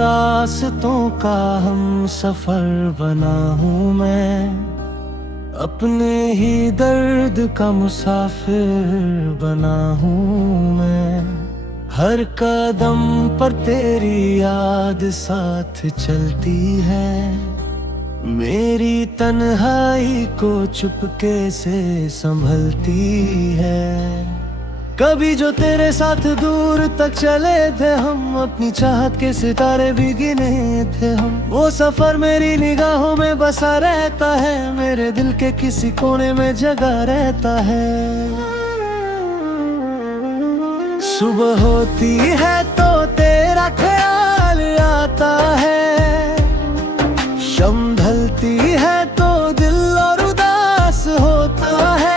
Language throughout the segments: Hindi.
रास्तों का हम सफर बना हूँ मैं, अपने ही दर्द का मुसाफिर बना हूँ मैं। हर कदम पर तेरी याद साथ चलती है, मेरी तन्हाई को चुपके से संभलती है। कभी जो तेरे साथ दूर तक चले थे हम, अपनी चाहत के सितारे भी गिने थे हम। वो सफर मेरी निगाहों में बसा रहता है, मेरे दिल के किसी कोने में जगा रहता है। सुबह होती है तो तेरा ख्याल आता है, शम ढलती है तो दिल और उदास होता है।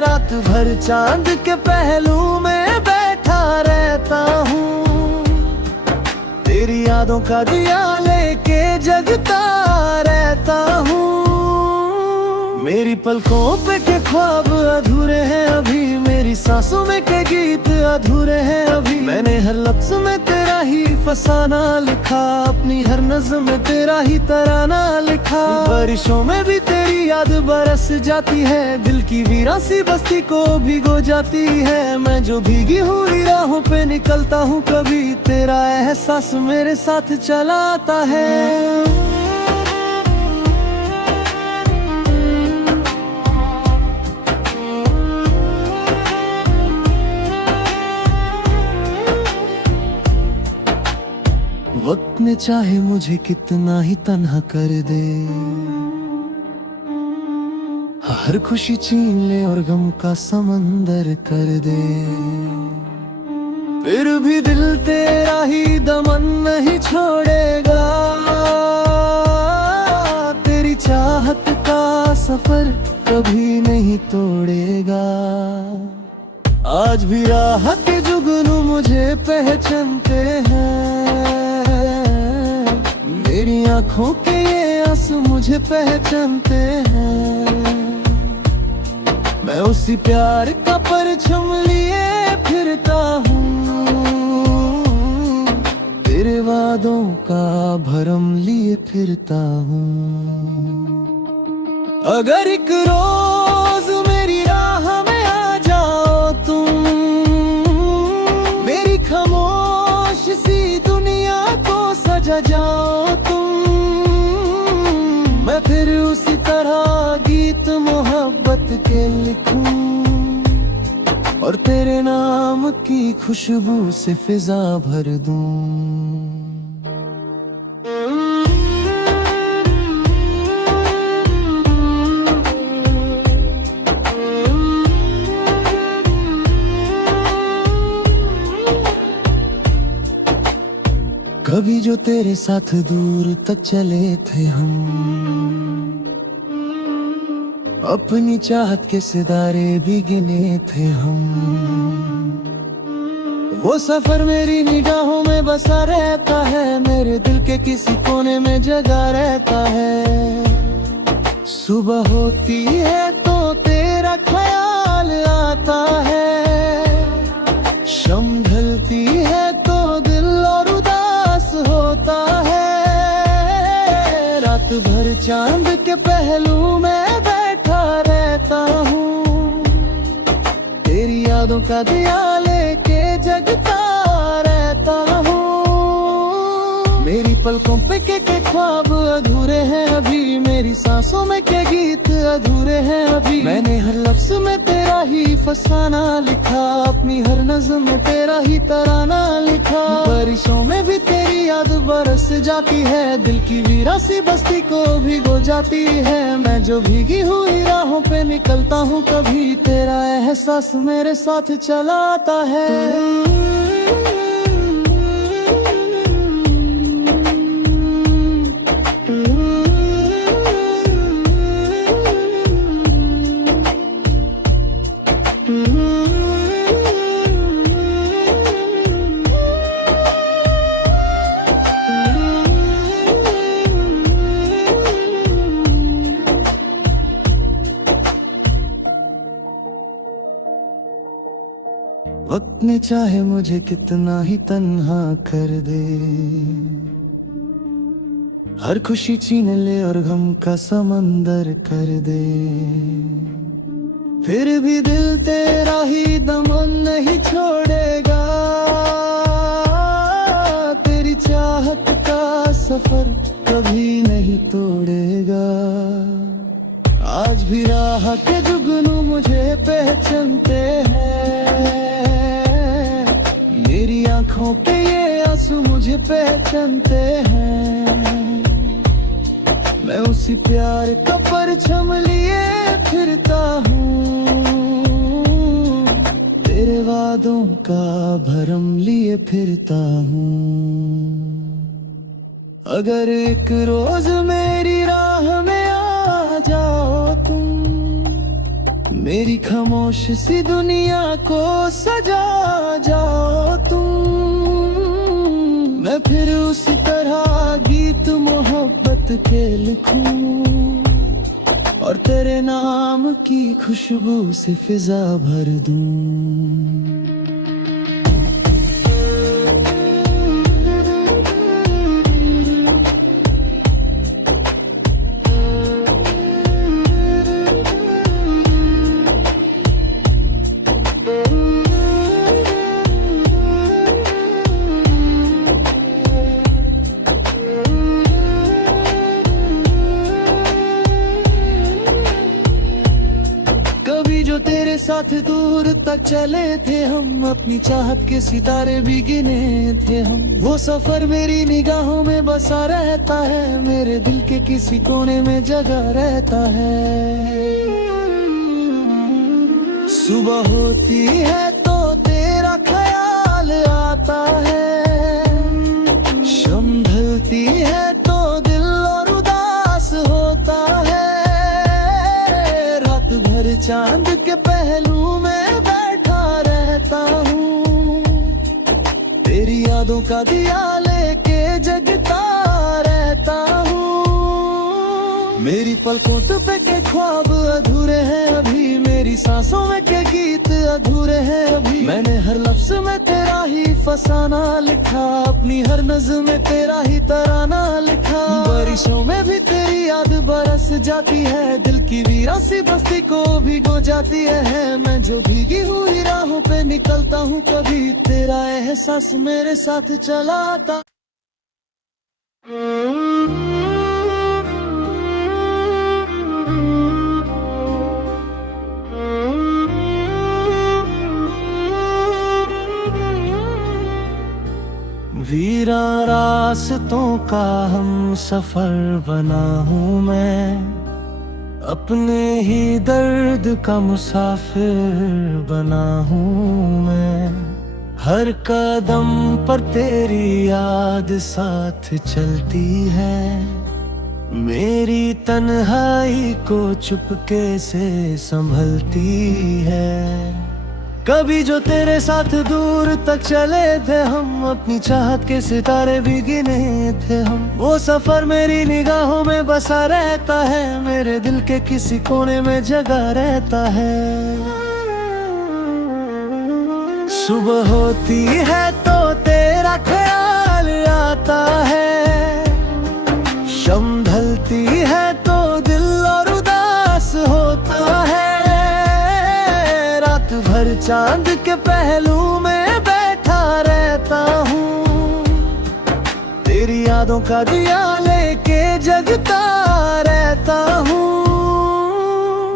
रात भर चांद के पहलू में बैठा रहता हूँ, तेरी यादों का दिया लेके जगता रहता हूँ। मेरी पलकों पे के ख्वाब अधूरे हैं अभी, मेरी सांसों में के गीत अधूरे हैं अभी। मैंने हर लफ्ज में तेरा ही फसाना लिखा, अपनी हर नज़्म में तेरा ही तराना लिखा। बारिशों में भी तेरी याद बरस जाती है, दिल की वीरान सी बस्ती को भिगो जाती है। मैं जो भीगी हुई राहों पे निकलता हूँ, कभी तेरा एहसास मेरे साथ चला आता है। वक्त ने चाहे मुझे कितना ही तन्हा कर दे, हर खुशी छीन ले और गम का समंदर कर दे, फिर भी दिल तेरा ही दमन नहीं छोड़ेगा। तेरी चाहत का सफर कभी नहीं तोड़ेगा। आज भी राह के जुगनू मुझे पहचानते हैं, मेरी आंखों के ये आंसू मुझे पहचानते हैं। मैं उसी प्यार का परचम लिए फिरता हूँ, तेरे वादों का भरम लिए फिरता हूँ। अगर एक रोज मेरी राह में आ जाओ तुम, मेरी खामोश सी दुनिया को सजा जाओ तुम, मैं फिर उसी तरह गीत मोहब्बत के लिखूं और तेरे नाम की खुशबू से फिजा भर दूं। कभी जो तेरे साथ दूर तक चले थे हम, अपनी चाहत के सितारे भी गिने थे हम। वो सफर मेरी निगाहों में बसा रहता है, मेरे दिल के किसी कोने में जगा रहता है। सुबह होती है तो तेरा ख्याल आता है, शम ढलती है तो दिल और उदास होता है। रात भर चांद के पहलू में बैठा रहता हूँ, तेरी यादों का दिया लेके जगता रहता हूँ। मेरी पलकों पे के ख्वाब अधूरे हैं अभी, मेरी सांसों में के गीत अधूरे हैं अभी। मैंने हर लफ्ज में तेरा ही फसाना लिखा, अपनी हर नज़्म में तेरा ही तराना लिखा। बारिशों में भी तेरी याद बरस जाती है, दिल की वीरान सी बस्ती को भिगो जाती है। मैं जो भीगी हुई राहों पे निकलता हूँ, कभी तेरा एहसास मेरे साथ चला आता है। वक्त वक्त ने चाहे मुझे कितना ही तन्हा कर दे, हर खुशी छीन ले और गम का समंदर कर दे, फिर भी दिल तेरा ही दमन नहीं छोड़ेगा। तेरी चाहत का सफर कभी नहीं तोड़ेगा। आज भी राह के जुगनू मुझे पहचानते हैं, मेरी आंखों के ये आंसू मुझे पहचानते हैं। मैं उसी प्यार का परचम लिए फिरता हूँ, तेरे वादों का भरम लिए फिरता हूँ। अगर एक रोज मेरी राह में आ जाओ तुम, मेरी खामोश सी दुनिया को सजा जाओ तुम, मैं फिर उसी तरह गीत मोहब्बत के लिखूं और तेरे नाम की खुशबू से फिजा भर दूं। जो तेरे साथ दूर तक चले थे हम, अपनी चाहत के सितारे भी गिने थे हम। वो सफर मेरी निगाहों में बसा रहता है, मेरे दिल के किसी कोने में जगा रहता है। सुबह होती है तो तेरा ख्याल आता है, शाम ढलती है तो दिल और उदास होता है। रात भर चांद के पहलू में बैठा रहता हूँ, तेरी यादों का दिया लेके जगता रहता हूँ। मेरी पलकों पे के ख्वाब अधूरे हैं अभी, मेरी सांसों में के गीत अधूरे हैं अभी। मैंने हर लफ्ज में तेरा ही फसाना लिखा, अपनी हर नज़्म में तेरा ही तराना लिखा। बारिशों में भी तेरी याद बरस जाती है, दिल की वीरान सी बस्ती को भिगो जाती है। मैं जो भीगी हुई राहों पे निकलता हूँ, कभी तेरा एहसास मेरे साथ चला आता। वीरान रास्तों का हम सफर बना हूँ मैं, अपने ही दर्द का मुसाफिर बना हूँ मैं। हर कदम पर तेरी याद साथ चलती है, मेरी तन्हाई को चुपके से संभलती है। कभी जो तेरे साथ दूर तक चले थे हम, अपनी चाहत के सितारे भी गिने थे हम। वो सफर मेरी निगाहों में बसा रहता है, मेरे दिल के किसी कोने में जगा रहता है। सुबह होती है तो तेरा ख्याल आता है, शाम ढलती है तो दिल और उदास होता है। रात भर चांद के पहलू में बैठा रहता हूँ, तेरी यादों का दिया लेके जगता रहता हूँ।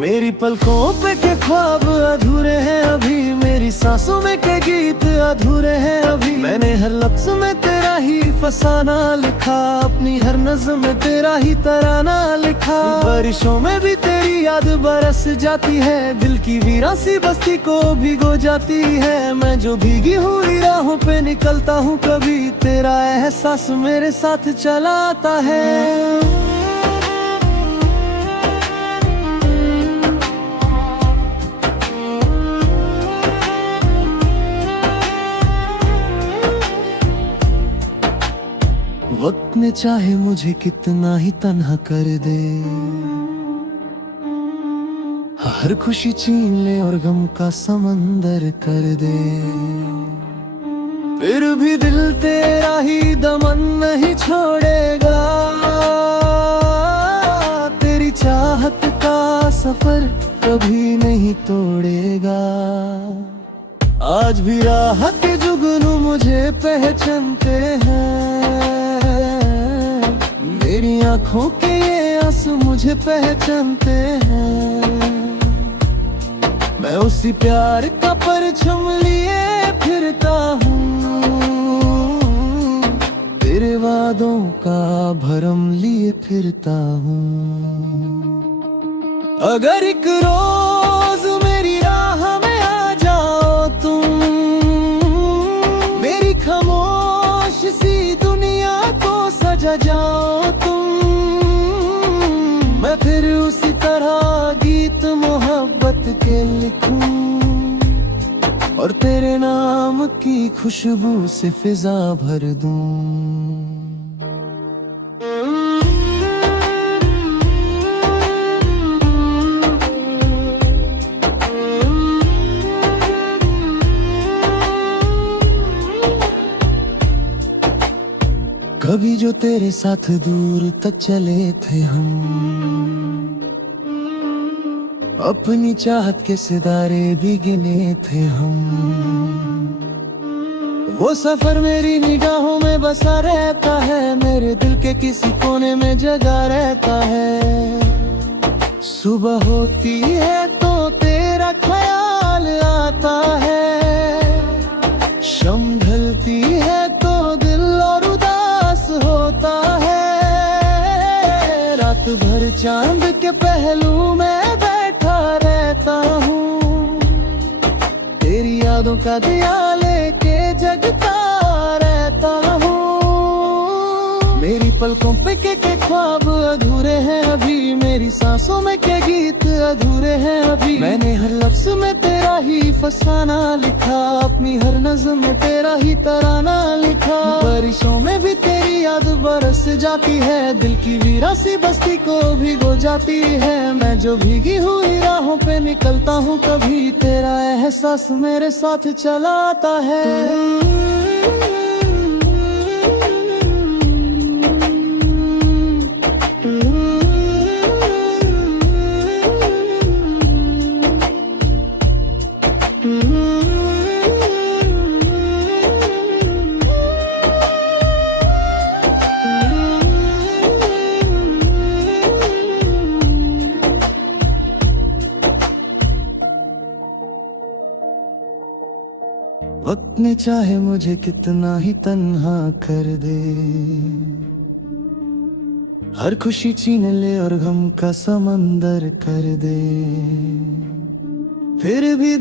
मेरी पलकों पे के ख्वाब अधूरे हैं अभी, मेरी सांसों में के गीत अधूरे हैं अभी। मैंने हर लफ्ज में तेरा ही फसाना लिखा, अपनी हर नज़्म में तेरा ही तराना लिखा। बारिशों में भी तेरी याद बरस जाती है, दिल की वीरान सी बस्ती को भिगो जाती है। मैं जो भीगी हुई राहों पे निकलता हूँ, कभी तेरा एहसास मेरे साथ चला आता है। वक्त ने चाहे मुझे कितना ही तन्हा कर दे, हर खुशी छीन ले और गम का समंदर कर दे। फिर भी दिल तेरा ही दमन नहीं छोड़ेगा, तेरी चाहत का सफर कभी नहीं तोड़ेगा। आज भी राह के जुगनू मुझे पहचानते हैं, मेरी आंखों के ये आंसू मुझे पहचानते हैं। मैं उसी प्यार का परचम लिए फिरता हूँ, तेरे वादों का भरम लिए फिरता हूँ। अगर एक रोज मेरी राह में आ जाओ तुम, मेरी खामोश सी दुनिया को सजा जाओ तुम, मैं फिर उसी तरह गीत मोहब्बत के लिखूं और तेरे नाम की खुशबू से फिजा भर दूं। कभी जो तेरे साथ दूर तक चले थे हम, अपनी चाहत के सितारे भी गिने थे हम। वो सफर मेरी निगाहों में बसा रहता है, मेरे दिल के किसी कोने में जगा रहता है। सुबह होती है तो तेरा ख्याल आता है, शम ढलती है तो दिल और उदास होता है। रात भर चांद के पहलू में बैठा रहता हूँ, तेरी यादों का दिया लेके जगता रहता हूँ। मेरी पलकों पे के ख्वाब अधूरे हैं अभी, मेरी सांसों में के गीत अधूरे हैं अभी। मैंने हर लफ्ज में तेरा ही फसाना लिखा, अपनी हर नज़्म में तेरा ही तराना लिखा। बारिशों में भी तेरी याद बरस जाती है, दिल की वीरा सी बस्ती को भिगो जाती है। मैं जो भीगी हुई राहों पे निकलता हूँ, कभी तेरा एहसास मेरे साथ चला आता है। वक्त ने चाहे मुझे कितना ही तन्हा कर दे, हर खुशी छीन ले और गम का समंदर कर दे। फिर भी